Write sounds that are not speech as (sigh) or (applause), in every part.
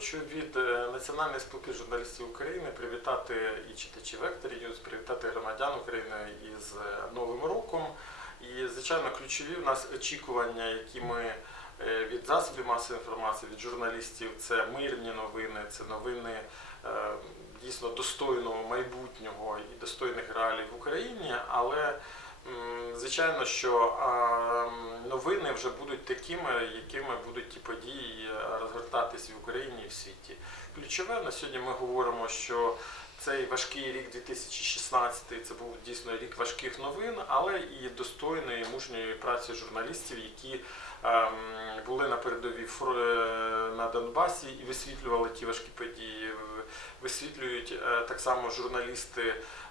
хочу від е, Національної спілки журналістів України привітати і читачів Вектор Ньюз, привітати громадян України із е, Новим роком. І, звичайно, ключові в нас очікування, які ми е, від засобів масової інформації, від журналістів, це мирні новини, це новини дійсно достойного майбутнього і достойних реалій в Україні, але звичайно, що новини вже будуть такими, якими будуть ті події е, в Україні і в світі. Ключове на сьогодні ми говоримо, що цей важкий рік 2016 це був дійсно рік важких новин, але і достойної мужньої праці журналістів, які ем, були на передовій е, на Донбасі і висвітлювали ті важкі події. Висвітлюють е, так само журналісти,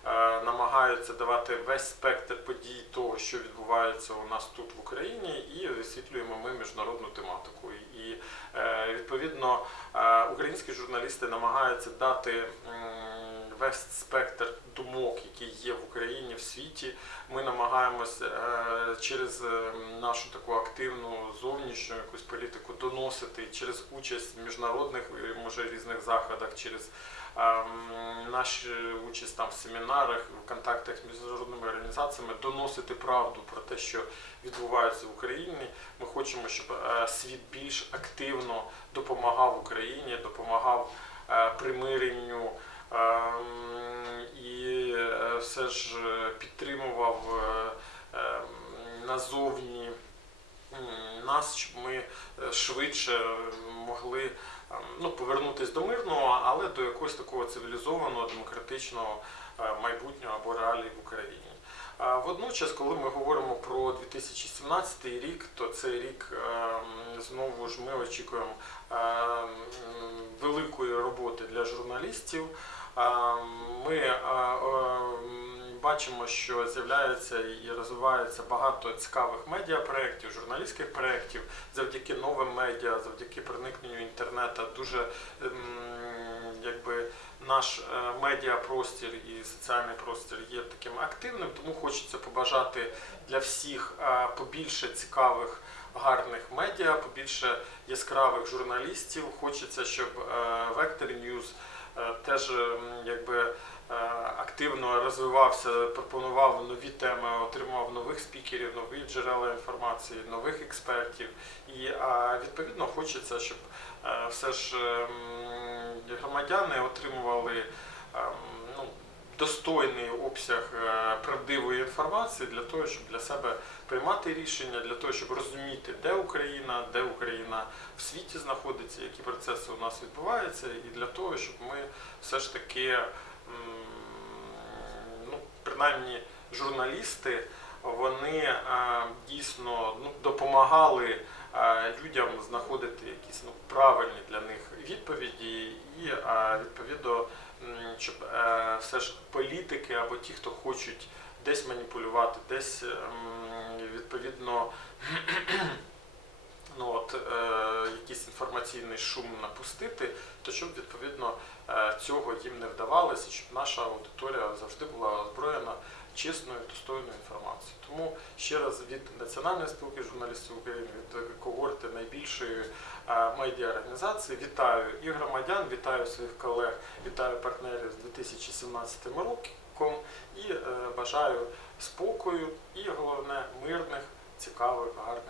е, намагаються давати весь спектр подій того, що відбувається у нас тут в Україні, і висвітлюємо ми міжнародну тематику. І е, відповідно українські журналісти намагаються дати весь спектр думок, які є в Україні в світі. Ми намагаємося е, через е, нашу таку активну зовнішню якусь політику доносити через участь в міжнародних е, може різних заходах, через ем, нашу участь там в семінарах, в контактах з міжнародними організаціями, доносити правду про те, що відбувається в Україні. Ми хочемо, щоб світ більш активно допомагав Україні, допомагав примиренню. Е, все ж е, підтримував е, ем, назовні нас, щоб ми е, швидше могли ем, ну, повернутися до мирного, але до якогось такого цивілізованого, демократичного майбутнього або реалій в Україні. Водночас, коли ми говоримо про 2017 рік, то цей рік ем, знову ж ми очікуємо великої роботи для журналістів. Ми бачимо, що з'являється і розвивається багато цікавих медіапроєктів, журналістських проєктів завдяки новим медіа, завдяки проникненню інтернету. Дуже ем, якби наш е, медіапростір і соціальний простір є таким активним, тому хочеться побажати для всіх е, побільше цікавих. Гарних медіа, побільше яскравих журналістів. Хочеться, щоб Vector News е, теж якби е, активно розвивався, пропонував нові теми, отримав нових спікерів, нові джерела інформації, нових експертів. І відповідно хочеться, щоб е, все ж ем, громадяни отримували ем, достойний обсяг е, правдивої інформації для того, щоб для себе приймати рішення, для того, щоб розуміти, де Україна, де Україна в світі знаходиться, які процеси у нас відбуваються, і для того, щоб ми все ж таки, ну, принаймні, журналісти, вони е, дійсно ну, допомагали людям знаходити якісь ну, правильні для них відповіді, і відповідно, щоб е, все ж політики або ті, хто хочуть десь маніпулювати, десь відповідно (clears throat) ну, от, е, якийсь інформаційний шум напустити, то щоб відповідно е, цього їм не вдавалося, щоб наша аудиторія завжди була озброєна чесною, достойною інформацією. Тому ще раз від Національної спілки журналістів України, від медіаорганізації вітаю і громадян, вітаю своїх колег, вітаю партнерів з 2017 роком і е, бажаю спокою і головне мирних, цікавих, гарних.